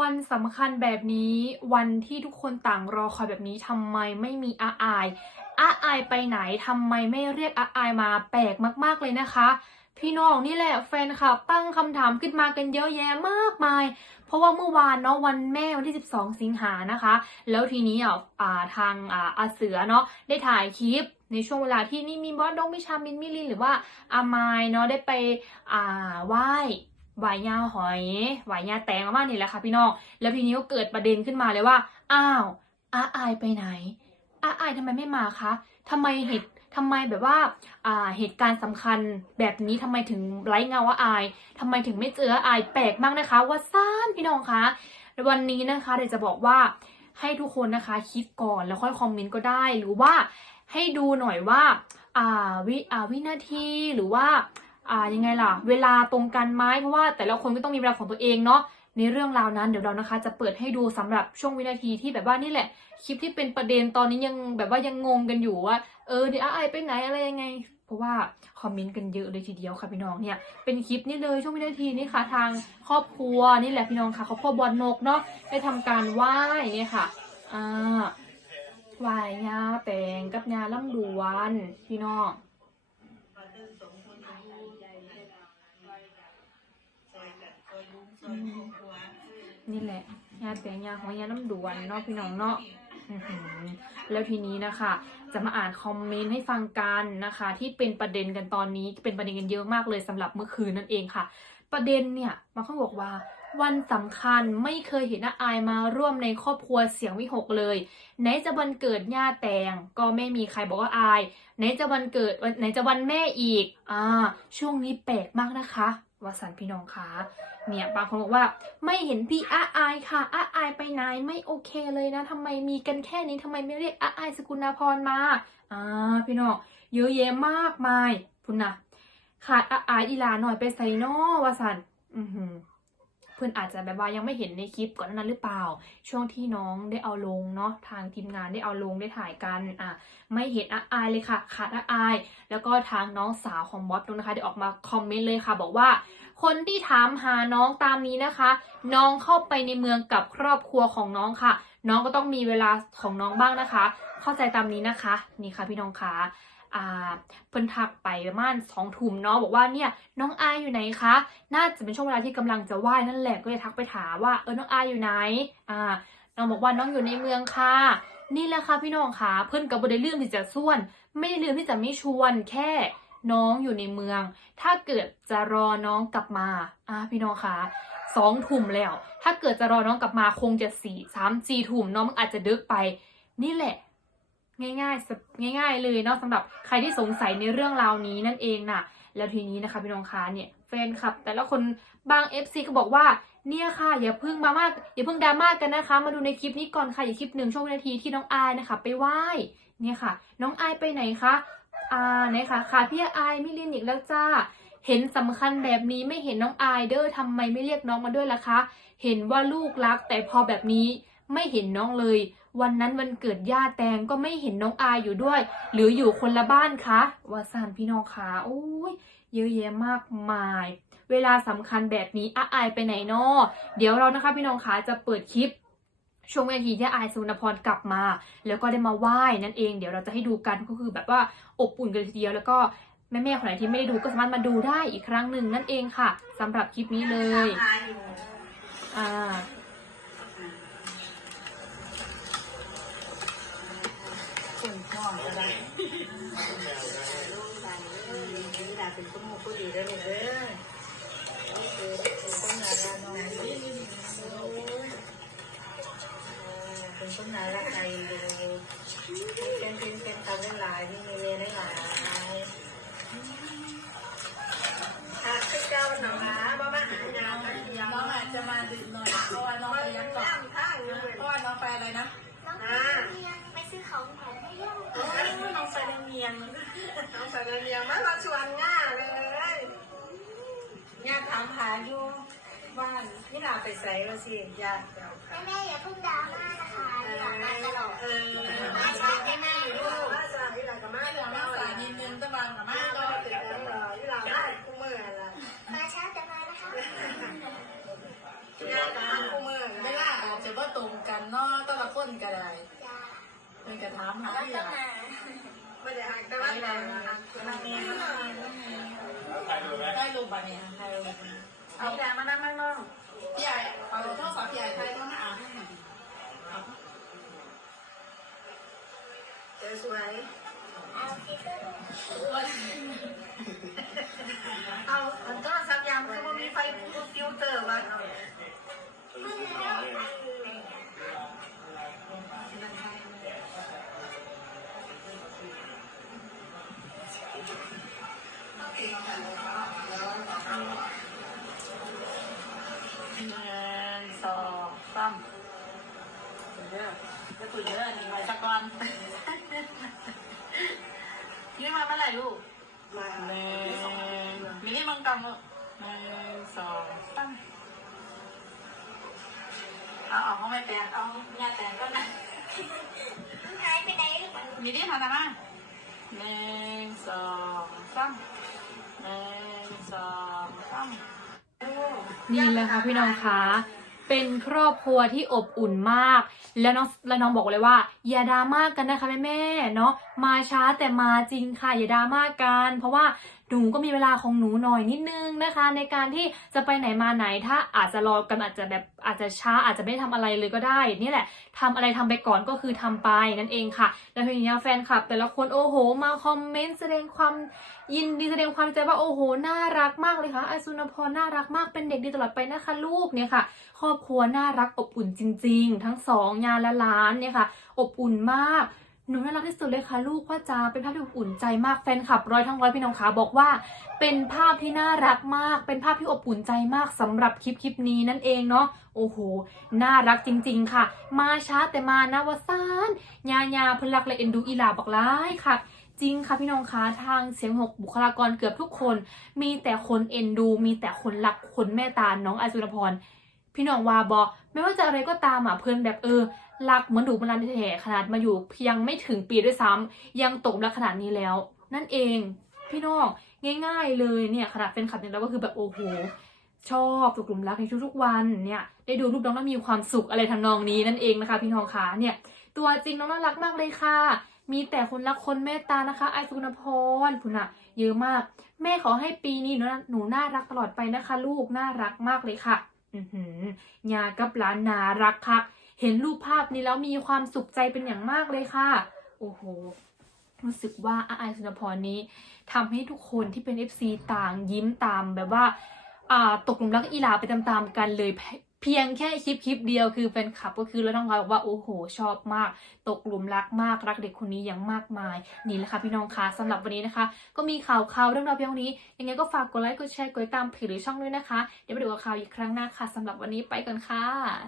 วันสำคัญแบบนี้วันที่ทุกคนต่างรอคอยแบบนี้ทำไมไม่มีอาอายอาอายไปไหนทำไมไม่เรียกอาอายมาแปลกมากๆเลยนะคะ พี่น้องนี่แหละแฟนคลับตั้งคำถามขึ้นมากันเยอะแยะมากมาย เพราะว่าเมื่อวานเนาะวันแม่วันที่ 12 สิงหานะคะ แล้วทีนี้อะอ่าทางอ่าอาเสือเนาะได้ถ่ายคลิปในช่วงเวลาที่นี่มีบอสดงมิชามินมิลินหรือว่าอามายเนาะได้ไปอ่าไหว้ หว้ยาหอยไหว้ยาแตงมาณนี้แหละค่ะพี่น้อง แล้วทีนี้ก็เกิดประเด็นขึ้นมาเลยว่า อ้าวอาอายไปไหน อาอายทำไมไม่มาคะทำไมเหตุทำไมแบบว่าอ่าเหตุการณ์สำคัญแบบนี้ทำไมถึงไร้เงาว่าอายทำไมถึงไม่เจออาอายแปลกมากนะคะว่าซ่านพี่น้องคะวันนี้นะคะเดี๋ยวจะบอกว่าให้ทุกคนนะคะคิดก่อนแล้วค่อยคอมเมนต์ก็ได้ หรือว่าให้ดูหน่อยว่าอ่าวิอ่าวินาทีหรือว่า อ่ายังไงล่ะ เวลาตรงกันไหมเพราะว่าแต่ละคนก็ต้องมีเวลาของตัวเองเนาะในเรื่องราวนั้นเดี๋ยวเรานะคะ จะเปิดให้ดูสำหรับช่วงวินาทีที่แบบว่านี่แหละ คลิปที่เป็นประเด็นตอนนี้ยังแบบว่ายังงงกันอยู่ว่าเออเดี๋ยวไอายไปไหนอะไรยังไง เพราะว่าคอมเมนต์กันเยอะเลยทีเดียวค่ะพี่น้องเนี่ยเป็นคลิปนี่เลยช่วงวินาทีนี่ค่ะ ทางครอบครัวนี่แหละพี่น้องค่ะครอบครัวบอลนกเนาะได้ทำการไหว้เนี่ยค่ะอ่าไหว้ยาแปงกับยาล่ำดวนพี่น้อง นี่แหละยาแปลงยาของยาน้ำดวนเนาะพี่น้องเนาะแล้วทีนี้นะคะ จะมาอ่านคอมเมนต์ให้ฟังกันนะคะ ที่เป็นประเด็นกันตอนนี้เป็นประเด็นกันเยอะมากเลยสำหรับเมื่อคืนนั่นเองค่ะ ประเด็นเนี่ยบางคนบอกว่า วันสำคัญไม่เคยเห็นอาอายมาร่วมในครอบครัวเสียงวิหกเลย ไหนจะวันเกิดย่าแตงก็ไม่มีใครบอกว่าอาย ไหนจะวันเกิดไหนจะวันแม่อีกอ่าช่วงนี้แปลกมากนะคะวสันพี่น้องคะ เนี่ยบางคนบอกว่าไม่เห็นพี่อาอายค่ะอาอายไปไหนไม่โอเคเลยนะทำไมมีกันแค่นี้ทำไมไม่เรียกอาอายสกุลนาพรมาอ่าพี่น้องเยอะแยะมากมายพุ่นนะขาดอาอายอีหลาหน่อยไปใส่นอวาสันอือหือ เพื่อนอาจจะแบบว่ายังไม่เห็นในคลิปก่อนนั้นหรือเปล่า ช่วงที่น้องได้เอาลงเนาะทางทีมงานได้เอาลงได้ถ่ายกันอะไม่เห็นอาอายเลยค่ะขาดอาย แล้วก็ทางน้องสาวของบอสนุนะคะได้ออกมาคอมเมนต์เลยค่ะ บอกว่าคนที่ถามหาน้องตามนี้นะคะ น้องเข้าไปในเมืองกับครอบครัวของน้องค่ะ น้องก็ต้องมีเวลาของน้องบ้างนะคะ เข้าใจตามนี้นะคะ นี่ค่ะพี่น้องคะ อ่าเพิ่นทักไปประมาณสองทุ่มเนาะบอกว่าเนี่ยน้องอายอยู่ไหนคะน่าจะเป็นช่วงเวลาที่กำลังจะไหว้นั่นแหละก็เลยทักไปถามว่าเออน้องอายอยู่ไหนอ่าน้องบอกว่าน้องอยู่ในเมืองค่ะนี่แหละค่ะพี่น้องค่ะเพื่อนกับบได้เรื่องที่จะส่วน ไม่ได้ลืมที่จะไม่ชวน แค่น้องอยู่ในเมือง ถ้าเกิดจะรอน้องกลับมาอ่าพี่น้องคะสองทุ่มแล้ว ถ้าเกิดจะรอน้องกลับมาคงจะสี่สามสี่ทุ่มน้องอาจจะดึกไป นี่แหละ ง่ายๆง่าย ๆ เลยเนาะสำหรับใครที่สงสัยในเรื่องราวนี้นั่นเองน่ะ แล้วทีนี้นะคะพี่น้องคะเนี่ยแฟนคลับ แต่ละคนบาง FC ก็บอกว่าเนี่ยค่ะ อย่าเพิ่งมามากอย่าเพิ่งดราม่ากกันนะคะ มาดูในคลิปนี้ก่อนค่ะอย่าคลิปหนึ่งช่วงวินาทีที่น้องอายนะคะ ไปไหว้เนี่ยค่ะ น้องอายไปไหนคะอ่าไหนคะค่ะพี่อายไม่เรียนอีกแล้วจ้าเห็นสำคัญแบบนี้ไม่เห็นน้องอายเด้อทำไมไม่เรียกน้องมาด้วยล่ะคะ เห็นว่าลูกรักแต่พอแบบนี้ไม่เห็นน้องเลย วันนั้นวันเกิดย่าแตงก็ไม่เห็นน้องอายอยู่ด้วย หรืออยู่คนละบ้านคะวาซานพี่น้องคะโอ้ยเยอะแยะมากมาย เวลาสำคัญแบบนี้อาอายไปไหนนอเดี๋ยวเรานะคะพี่น้องคะจะเปิดคลิปช่วงวินาทีที่อายสุนพรกลับมา แล้วก็ได้มาไหว้นั่นเอง เดี๋ยวเราจะให้ดูกันก็คือแบบว่าอบอุ่นกันเลยทีเดียวแล้วก็แม่ๆคนไหนที่ไม่ได้ดูก็สามารถมาดูได้อีกครั้งหนึ่งนั่นเองค่ะสำหรับคลิปนี้เลย อ่า คน พ่อก็ได้ลูกไปนี่ดาเป็นคนหมู่ผู้ดีด้วยเด้อเป็นคนนารักน้อยเป็นคนนารักใจเลยเป็นเป็นเป็นทำได้หลายนี่มีเวได้หลายถ้าเจ้าหนองหาบ้าบ้าหางานก็เดียวน้องอาจจะมาดึกหน่อยเพราะว่าน้องไปยังกาะข้างเพราะว่าน้องไปอะไรนะน้องไปไปซื้อของขวัญให้ย่าน้ องไปเรียนน้องไปเรียนมาเราชวนง่าเลยง่าถามหาอยู่บ้านนี่ลาไปใส่ละสิญาติเจ้าค่ะแม่แม่อย่าเพิ่งดราม่านะคะอยากมาตลอดเออมาสายให้แม่อยู่ลูกมาสายนี่ลากับมาไม่เหลือมาสายนิดนึงตะวันกับมามาก็ ก็ ติดกันเหรอนี่ลาได้คู่มือละ มาช้าแต่มานะคะ งานมาคู่มือ ไม่ ตั้งนาน ไม่ได้หักแต่ว่าแต่หักน้องเมย์น้องเมย์น้องเมย์ ได้รูปแบบนี้เอาพี่แดงมานั่งข้างนอกพี่ใหญ่เอาโทรศัพท์พี่ใหญ่ไทยต้องมาอ่านให้หน่อยเจอสวยเอาเอา จะตุ่นเด้อนี่ไว้สักก่อนยืมมาเมื่อไหร่ลูกหนึ่งมิลลิมังกำลูกหนึ่งสองสามเอาเอาเขาไม่แปลงเอาญาแปลงก็ได้มันหายไปไหนหรือเปล่ามิลลิมาทำมาหนึ่งสองสามหนึ่งสองสามนี่เลยค่ะพี่น้องคะ เป็นครอบครัวที่อบอุ่นมาก แล้วน้องแล้วน้องบอกเลยว่า อย่าดราม่ากกันนะคะแม่แม่เนาะมาช้าแต่มาจริงค่ะอย่าดราม่ากัน เพราะว่าหนูก็มีเวลาของหนูหน่อยนิดนึงนะคะ ในการที่จะไปไหนมาไหนถ้าอาจจะรอกันอาจจะแบบอาจจะช้าอาจจะไม่ได้ทำอะไรเลยก็ได้ นี่แหละทำอะไรทำไปก่อนก็คือทำไปนั่นเองค่ะ แล้วทีนี้แฟนคลับ แต่ละคนโอ้โห มาคอมเมนต์แสดงความยินดีแสดงความใจว่าโอ้โหน่ารักมากเลยค่ะไอซุนพรน่ารักมากเป็นเด็กดีตลอดไปนะคะลูกเนี่ยค่ะ ครอบครัวน่ารักอบอุ่นจริง ๆ ทั้งสองงานและร้านเนี่ยค่ะ อบอุ่นมาก หนูน่ารักที่สุดเลยค่ะลูกพ่อจ๋าเป็นภาพที่อบอุ่นใจมากแฟนคลับร้อยทั้งร้อยพี่น้องขาบอกว่า เป็นภาพที่น่ารักมาก เป็นภาพที่อบอุ่นใจมากสำหรับคลิปคลิปนี้นั่นเองเนาะโอ้โหน่ารักจริง ๆ ค่ะ มาช้าแต่มานะวสานญาญาเพิ่นรักและเอ็นดูอีหลาบักร้ายค่ะจริงค่ะพี่น้องคะทางเสียงหกบุคลากรเกือบทุกคน มีแต่คนเอ็นดู มีแต่คนรักคนแม่ตาน้องอาจุรพร พี่น้องว่าบอไม่ว่าจะอะไรก็ตามอะเพื่อนแบบเออรักเหมือนดูมันรันแท้ขนาดมาอยู่เพียงไม่ถึงปีด้วยซ้ำยังตกรักขนาดนี้แล้ว นั่นเองพี่น้องง่าย ๆเลยเนี่ยขนาดเป็นขับเนี่ยเราก็คือแบบโอ้โหชอบตกหลุมรักในทุกๆวันเนี่ยได้ดูรูปน้องแล้วมีความสุขอะไรทำนองนี้นั่นเองนะคะ พี่น้องคะเนี่ยตัวจริงน้องน่ารักมากเลยค่ะ มีแต่คนรักคนเมตตานะคะไอสุนพรคุณอะเยอะมาก แม่ขอให้ปีนี้หนูหนูน่ารักตลอดไปนะคะ ลูกน่ารักมากเลยค่ะ ยากับหลานนารักค่ะเห็นรูปภาพนี้แล้วมีความสุขใจเป็นอย่างมากเลยค่ะ โอ้โห รู้สึกว่าอาไอสุนพรนี้ทำให้ทุกคนที่เป็น FC ต่างยิ้มตามแบบว่าตกหลุมรักอีลาไปตามๆกันเลย พีเพียงแค่คลิปคลิปเดียวคือแฟนคลับก็คือแล้วน้องพลอยบอกว่าโอ้โหชอบมาก ตกหลุมรักมากรักเด็กคนนี้อย่างมากมาย นี่แหละค่ะพี่น้องคะสำหรับวันนี้นะคะ ก็มีข่าวข่าวเรื่องราวเพียงเท่านี้ ยังไงก็ฝากกดไลค์กดแชร์กดติดตามเพจหรือช่องด้วยนะคะ เดี๋ยวไปดูข่าวอีกครั้งหน้าค่ะสำหรับวันนี้ไปก่อนค่ะ